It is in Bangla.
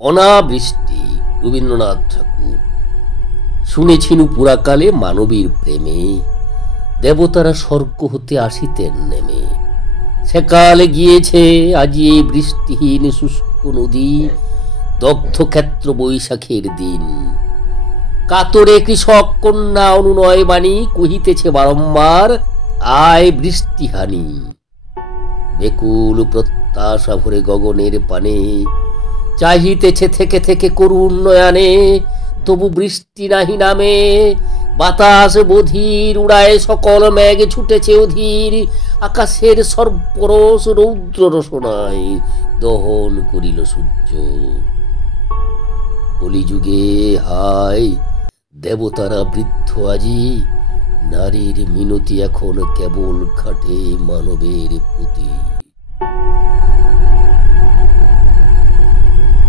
অনাবৃষ্টি রবীন্দ্রনাথ ঠাকুর। শুনেছিনু পুরাকালে মানবীর প্রেমে দেবতারা স্বর্গ হতে আসিতেন নেমে। সেকালে গিয়েছে আজি এই বৃষ্টিহীন শুষ্ক নদী, দগ্ধ ক্ষেত্র বৈশাখের দিন। কাতরে কৃষক কন্যা অনুনয় বাণী কহিতেছে বারম্বার, আয় বৃষ্টিহানি। বেকুল প্রত্যাশা ভরে গগনের পানে চাহিতেছে থেকে থেকে করুণ নয়নে, তবু বৃষ্টি নাহি নামে। বাতাস বধির উড়ায় সকল মেঘ ছুটেছে অধীর, আকাশের সর্বরস রৌদ্র রসনায় দহন করিল সূর্য। কলিযুগে হায় দেবতারা বৃদ্ধ আজি, নারীর মিনতি এখন কেবল খাটে মানবের প্রতি।